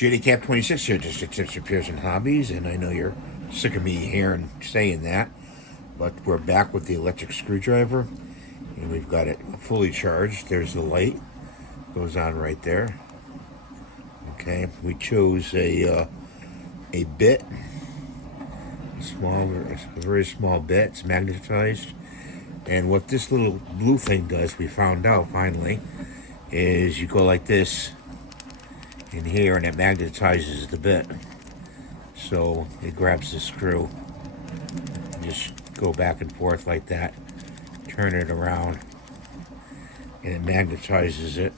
JDCap26 here, just tips, repairs, and hobbies, and I know you're sick of me hearing saying that, but we're back with the electric screwdriver, and we've got it fully charged. There's the light, goes on right there. Okay, we chose a bit, a very small bit. It's magnetized, and what this little blue thing does, we found out finally, is you go like this in here and it magnetizes the bit, so it grabs the screw. Just go back and forth like that, turn it around, and it magnetizes it.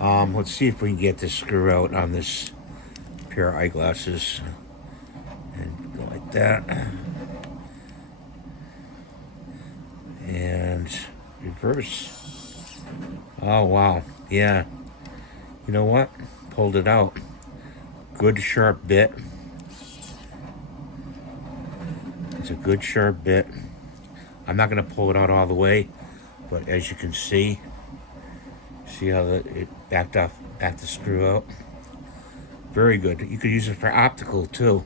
Let's see if we can get this screw out on this pair of eyeglasses, and go like that, and reverse. Oh wow, yeah. You know what? Pulled it out. Good sharp bit. It's a good sharp bit. I'm not going to pull it out all the way, but as you can see how it backed the screw out. Very good. You could use it for optical too.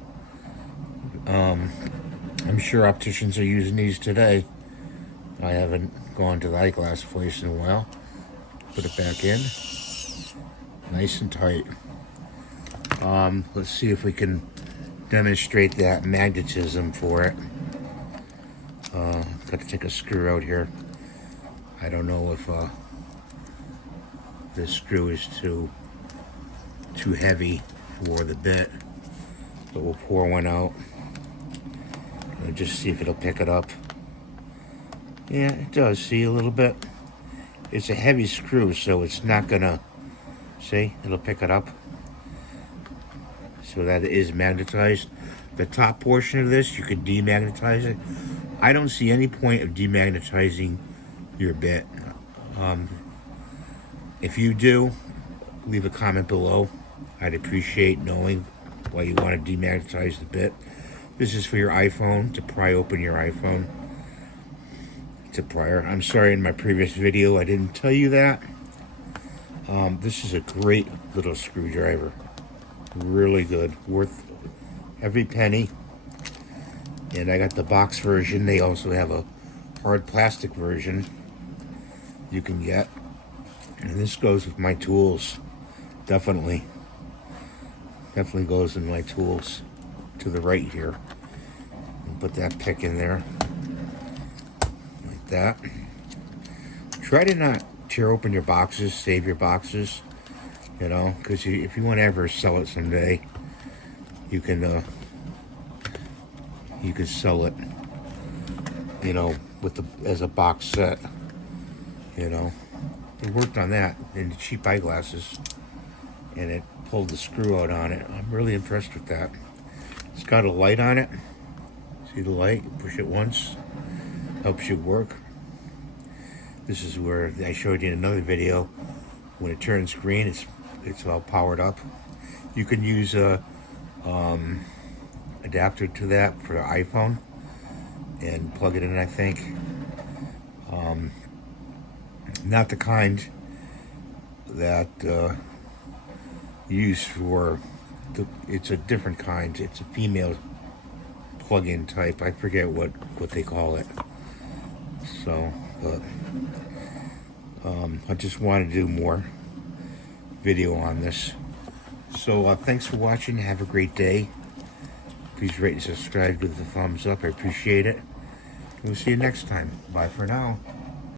I'm sure opticians are using these today. I haven't gone to the eyeglass place in a while. Put it back in. Nice and tight. Let's see if we can demonstrate that magnetism for it. Got to take a screw out here. I don't know if this screw is too heavy for the bit, but we'll pour one out and just see if it'll pick it up. Yeah, it does. See a little bit. It's a heavy screw, so it's not gonna. See, it'll pick it up. So that is magnetized. The top portion of this, you could demagnetize it. I don't see any point of demagnetizing your bit. If you do, leave a comment below. I'd appreciate knowing why you want to demagnetize the bit. This is for your iPhone, to pry open your iPhone. To pry. I'm sorry, in my previous video I didn't tell you that. This is a great little screwdriver. Really good. Worth every penny. And I got the box version. They also have a hard plastic version you can get. And this goes with my tools. Definitely goes in my tools. To the right here. And put that pick in there. Like that. Try to not tear open your boxes, save your boxes, you know, because if you want to ever sell it someday, you can sell it, you know, as a box set, you know. It worked on that in the cheap eyeglasses, and it pulled the screw out on it. I'm really impressed with that. It's got a light on it. See the light? You push it once, helps you work. This is where I showed you in another video. When it turns green, it's all powered up. You can use a adapter to that for the iPhone and plug it in, I think. Not the kind that used for it's a different kind. It's a female plug-in type. I forget what they call it. So, but I just want to do more video on this. So thanks for watching. Have a great day. Please rate and subscribe with the thumbs up. I appreciate it. We'll see you next time. Bye for now.